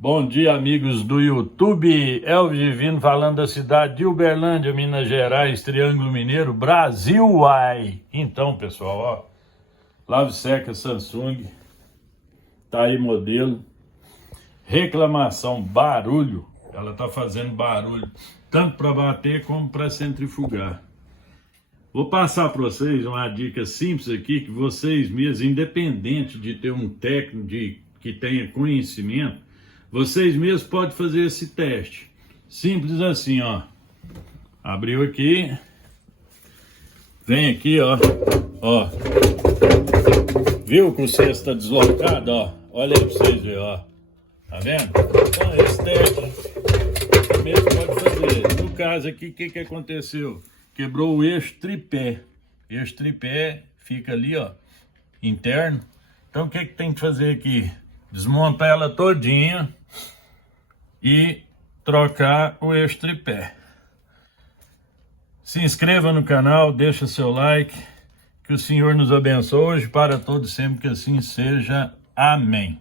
Bom dia, amigos do YouTube. Elvis Divino falando da cidade de Uberlândia, Minas Gerais, Triângulo Mineiro, Brasil, uai! Então, pessoal, ó, lave seca Samsung, tá aí modelo, reclamação, barulho, ela tá fazendo barulho, tanto para bater como para centrifugar. Vou passar para vocês uma dica simples aqui, que vocês mesmos, independente de ter um técnico que tenha conhecimento, vocês mesmos podem fazer esse teste. Simples assim, ó. Abriu aqui. Vem aqui, ó. Ó. Viu que o cesto está deslocado, ó? Olha aí para vocês verem, ó. Tá vendo? Então, esse teste mesmo pode fazer. No caso aqui, o que aconteceu? Quebrou o eixo tripé. Eixo tripé fica ali, ó, interno. Então, o que tem que fazer aqui? Desmontar ela todinha e trocar o eixo tripé. Se inscreva no canal, deixa seu like, que o Senhor nos abençoe hoje para todos sempre, que assim seja. Amém.